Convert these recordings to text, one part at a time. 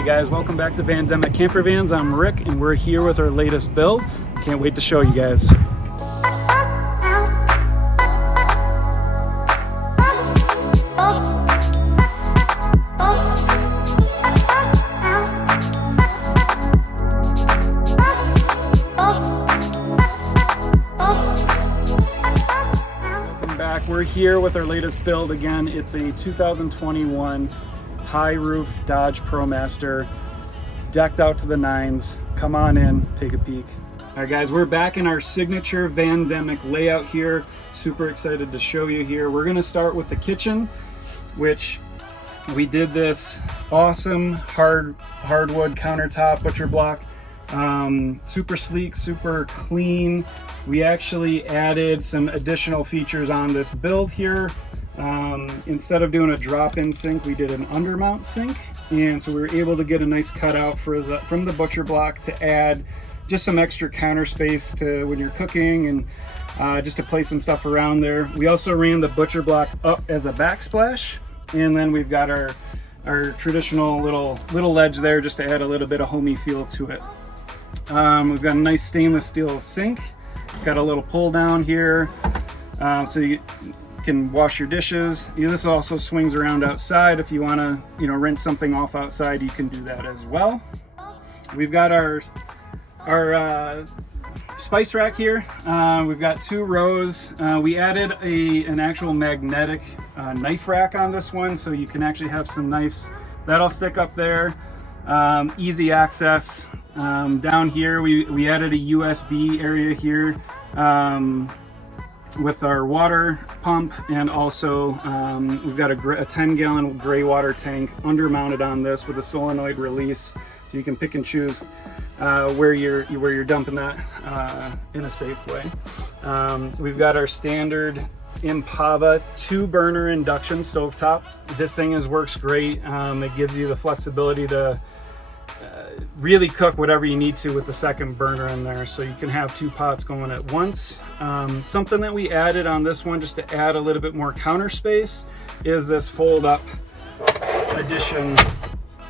Hey guys, welcome back to Vandemic Campervans. I'm Rick and we're here with our latest build. Can't wait to show you guys. Welcome back. We're here with our latest build. Again, it's a 2021 Highroof Dodge Promaster, decked out to the nines. Come on in, take a peek. All right guys, we're back in our Signature Vandemic Layout here. Super excited to show you here. We're gonna start with the kitchen, which we did this awesome hardwood countertop butcher block. Super sleek, super clean. We actually added some additional features on this build here. Instead of doing a drop-in sink, we did an undermount sink, and so we were able to get a nice cutout from the butcher block to add just some extra counter space to when you're cooking, and just to place some stuff around there. We also ran the butcher block up as a backsplash, and then we've got our traditional little ledge there just to add a little bit of homey feel to it. We've got a nice stainless steel sink. It's got a little pull down here, so you can wash your dishes. This also swings around outside. If you want to, rinse something off outside, you can do that as well. We've got our spice rack here. We've got 2 rows. We added an actual magnetic knife rack on this one, so you can actually have some knives that'll stick up there. Easy access. Down here we added a USB area here with our water pump, and also we've got a 10-gallon gray water tank undermounted on this with a solenoid release, so you can pick and choose where you're dumping that in a safe way. We've got our standard Impava 2-burner induction stovetop. This thing works great. It gives you the flexibility to really cook whatever you need to with the second burner in there, so you can have 2 pots going at once. Something that we added on this one just to add a little bit more counter space is this fold up addition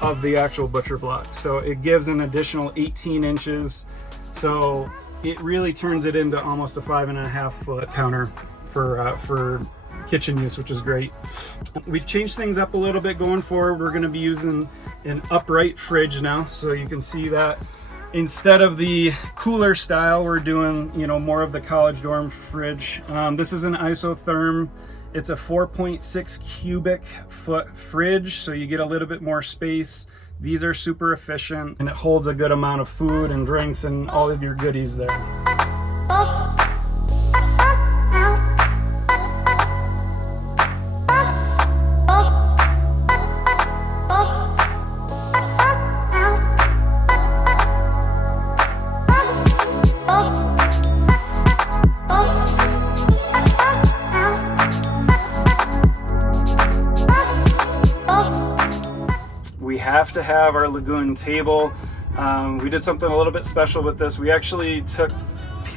of the actual butcher block. So it gives an additional 18 inches, so it really turns it into almost a 5.5 foot counter for kitchen use, which is great. We've changed things up a little bit going forward. We're going to be using an upright fridge now, so you can see that instead of the cooler style, we're doing more of the college dorm fridge. This is an isotherm. It's a 4.6 cubic foot fridge, so you get a little bit more space. These are super efficient, and it holds a good amount of food and drinks and all of your goodies there. Have to have our lagoon table. We did something a little bit special with this. We actually took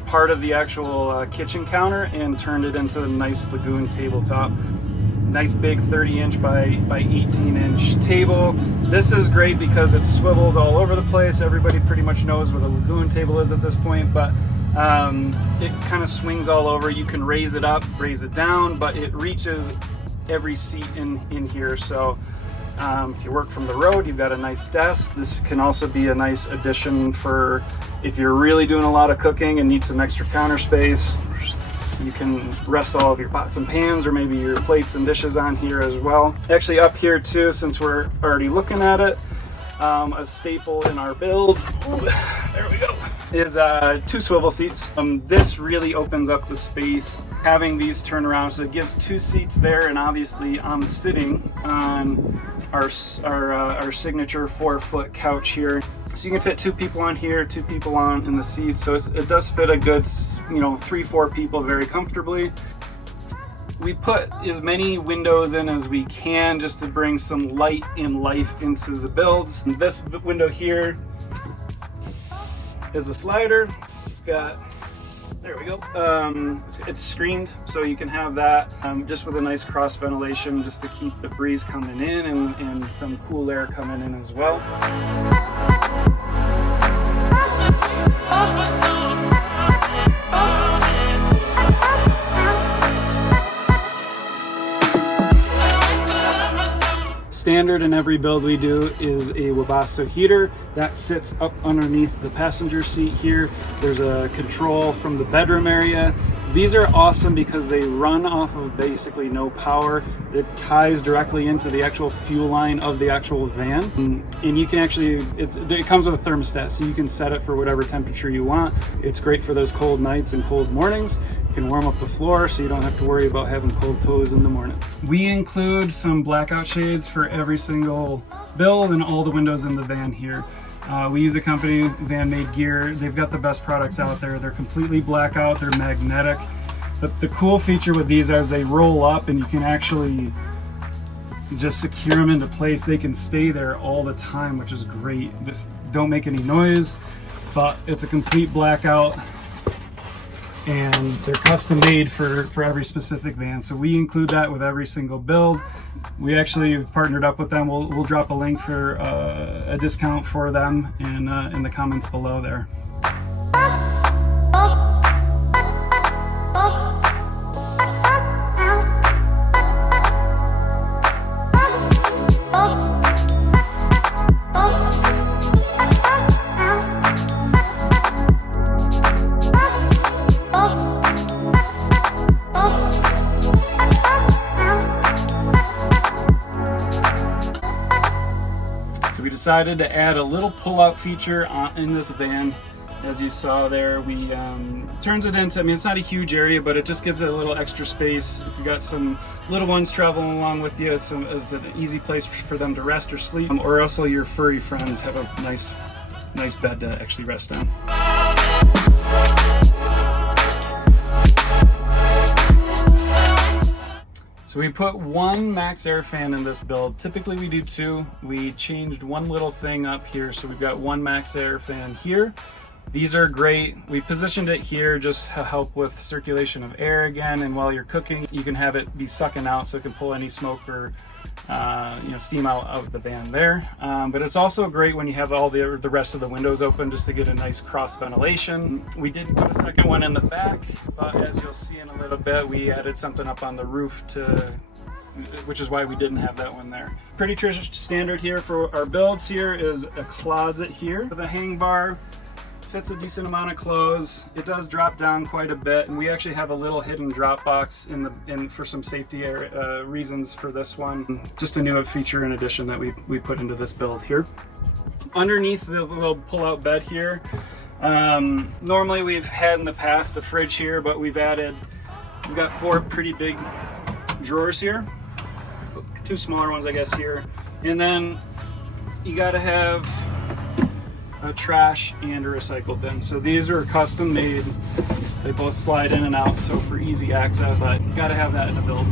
part of the actual kitchen counter and turned it into a nice lagoon tabletop. Nice big 30-inch by 18-inch table. This is great because it swivels all over the place. Everybody pretty much knows what a lagoon table is at this point, but it kind of swings all over. You can raise it up, raise it down, but it reaches every seat in here. So if you work from the road, you've got a nice desk. This can also be a nice addition for if you're really doing a lot of cooking and need some extra counter space. You can rest all of your pots and pans, or maybe your plates and dishes on here as well. Actually, up here too, since we're already looking at it, a staple in our build, there we go, is 2 swivel seats. This really opens up the space, having these turn around, so it gives 2 seats there, and obviously I'm sitting on our signature 4-foot couch here, so you can fit 2 people on here, 2 people on in the seats, so it does fit a good 3-4 people very comfortably. We put as many windows in as we can just to bring some light and life into the builds. And this window here is a slider. It's got There we go. It's screened, so you can have that just with a nice cross ventilation just to keep the breeze coming in and some cool air coming in as well. Standard in every build we do is a Webasto heater that sits up underneath the passenger seat here. There's a control from the bedroom area. These are awesome because they run off of basically no power. It ties directly into the actual fuel line of the actual van. And you can actually, it comes with a thermostat, so you can set it for whatever temperature you want. It's great for those cold nights and cold mornings. You can warm up the floor so you don't have to worry about having cold toes in the morning. We include some blackout shades for every single build and all the windows in the van here. We use a company, Van Made Gear. They've got the best products out there. They're completely blackout, they're magnetic. The cool feature with these is they roll up and you can actually just secure them into place. They can stay there all the time, which is great. Just don't make any noise, but it's a complete blackout. And they're custom made for every specific van, so we include that with every single build. We actually have partnered up with them. We'll drop a link for a discount for them in the comments below there. So we decided to add a little pull-out feature in this van. As you saw there, we turns it into, I mean, it's not a huge area, but it just gives it a little extra space. If you got some little ones traveling along with you, it's an easy place for them to rest or sleep, or also your furry friends have a nice bed to actually rest on. So we put one max air fan in this build. Typically we do two. We changed one little thing up here, so we've got one max air fan here. These are great. We positioned it here just to help with circulation of air again, and while you're cooking, you can have it be sucking out so it can pull any smoke or steam out of the van there. But it's also great when you have all the rest of the windows open just to get a nice cross ventilation. We did put a second one in the back, but as you'll see in a little bit, we added something up on the roof which is why we didn't have that one there. Pretty standard here for our builds. Here is a closet here with a hang bar. Fits a decent amount of clothes. It does drop down quite a bit, and we actually have a little hidden drop box in for some safety reasons for this one. Just a new feature in addition that we put into this build here. Underneath the little pull-out bed here, normally we've had in the past the fridge here, but we've got four pretty big drawers here, two smaller ones I guess here, and then you got to have a trash and a recycle bin. So these are custom made. They both slide in and out, so for easy access, but you gotta have that in a build.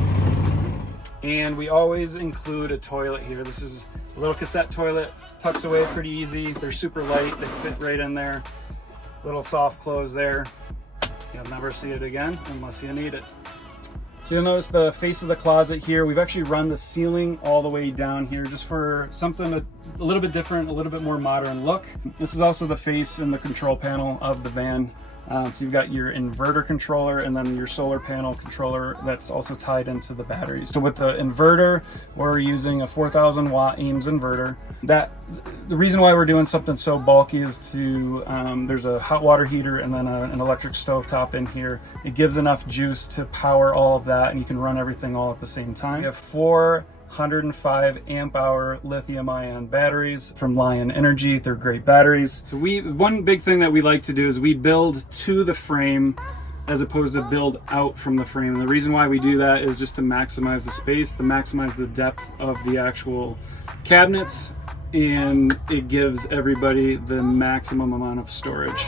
And we always include a toilet here. This is a little cassette toilet, tucks away pretty easy. They're super light, they fit right in there. Little soft close there. You'll never see it again unless you need it. So you'll notice the face of the closet here. We've actually run the ceiling all the way down here just for something a little bit different, a little bit more modern look. This is also the face and the control panel of the van. So you've got your inverter controller and then your solar panel controller that's also tied into the batteries. So with the inverter, we're using a 4,000 watt Ames inverter. The reason why we're doing something so bulky is there's a hot water heater and then an electric stove top in here. It gives enough juice to power all of that, and you can run everything all at the same time. We have 405 amp hour lithium ion batteries from Lion Energy. They're great batteries. So one big thing that we like to do is we build to the frame as opposed to build out from the frame. And the reason why we do that is just to maximize the space, to maximize the depth of the actual cabinets, and it gives everybody the maximum amount of storage.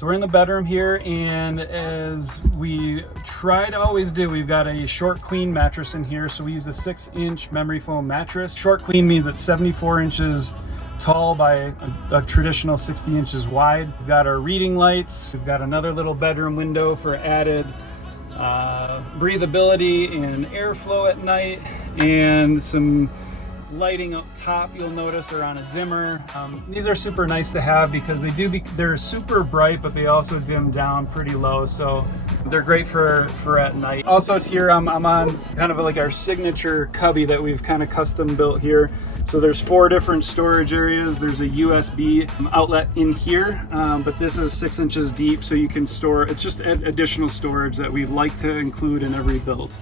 So we're in the bedroom here, and as we try to always do, we've got a short queen mattress in here. So we use a 6-inch memory foam mattress. Short queen means it's 74 inches tall by a traditional 60 inches wide. We've got our reading lights. We've got another little bedroom window for added breathability and airflow at night, and some lighting up top you'll notice are on a dimmer. These are super nice to have because they're super bright, but they also dim down pretty low, so they're great for at night. Also here I'm on kind of like our signature cubby that we've kind of custom built here. So there's 4 different storage areas. There's a USB outlet in here, but this is 6 inches deep, so you can store, it's just additional storage that we like to include in every build.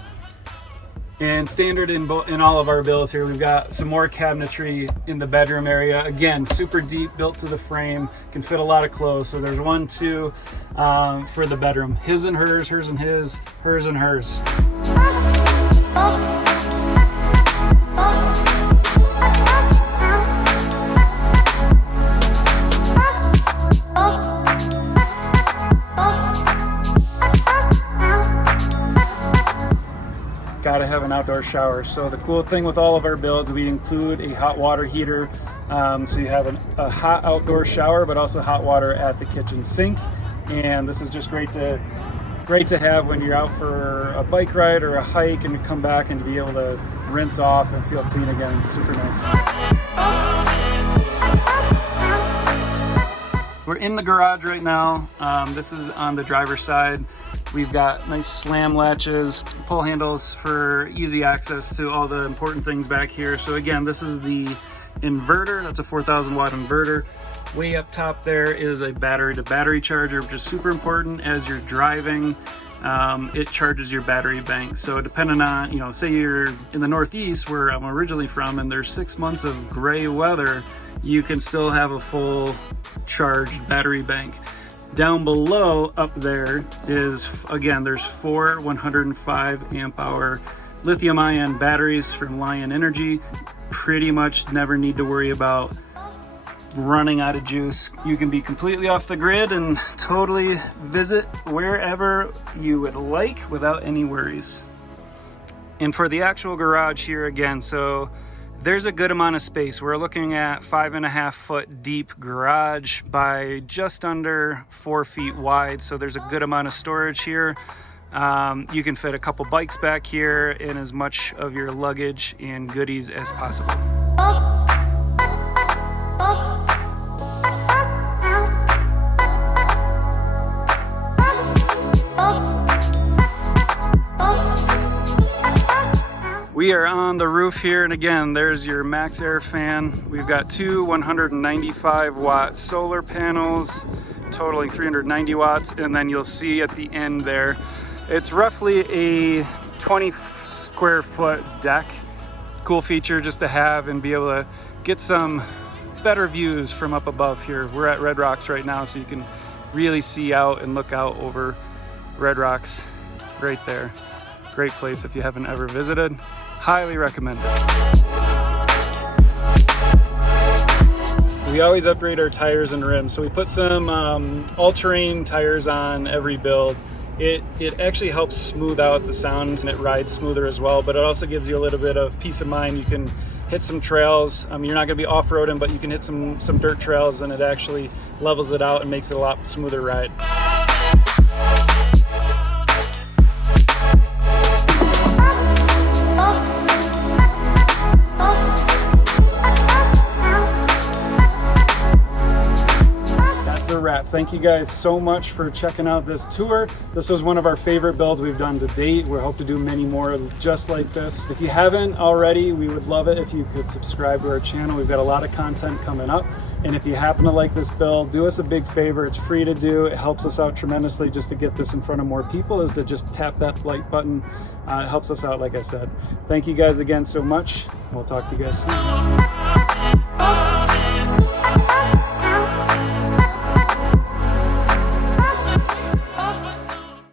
And standard in all of our builds here, we've got some more cabinetry in the bedroom area. Again, super deep, built to the frame, can fit a lot of clothes. So there's 1, 2 for the bedroom. His and hers, hers and his, hers and hers. Gotta have an outdoor shower. So the cool thing with all of our builds, we include a hot water heater. So you have a hot outdoor shower, but also hot water at the kitchen sink. And this is just great to have when you're out for a bike ride or a hike and you come back and to be able to rinse off and feel clean again. Super nice. We're in the garage right now. This is on the driver's side. We've got nice slam latches, pull handles for easy access to all the important things back here. So again, this is the inverter. That's a 4,000 watt inverter. Way up top there is a battery to battery charger, which is super important as you're driving. It charges your battery bank. So depending on, you know, say you're in the Northeast where I'm originally from and there's 6 months of gray weather, you can still have a full charged battery bank. Down below up there is, again, there's 4 105 amp hour lithium ion batteries from Lion Energy. Pretty much never need to worry about running out of juice. You can be completely off the grid and totally visit wherever you would like without any worries. And for the actual garage here again, so there's a good amount of space. We're looking at 5.5 foot deep garage by just under 4 feet wide. So there's a good amount of storage here. You can fit a couple bikes back here and as much of your luggage and goodies as possible. We are on the roof here, and again, there's your max air fan. We've got 2 195 watt solar panels, totaling 390 watts, and then you'll see at the end there, it's roughly a 20 square foot deck. Cool feature just to have and be able to get some better views from up above here. We're at Red Rocks right now, so you can really see out and look out over Red Rocks right there. Great place if you haven't ever visited. Highly recommend it. We always upgrade our tires and rims, so we put some all-terrain tires on every build. It actually helps smooth out the sounds and it rides smoother as well, but it also gives you a little bit of peace of mind. You can hit some trails. You're not going to be off-roading, but you can hit some dirt trails, and it actually levels it out and makes it a lot smoother ride. Thank you guys so much for checking out this tour. This was one of our favorite builds we've done to date. We hope to do many more just like this. If you haven't already, we would love it if you could subscribe to our channel. We've got a lot of content coming up. And if you happen to like this build, do us a big favor. It's free to do. It helps us out tremendously just to get this in front of more people, is to just tap that like button. It helps us out, like I said. Thank you guys again so much. We'll talk to you guys soon.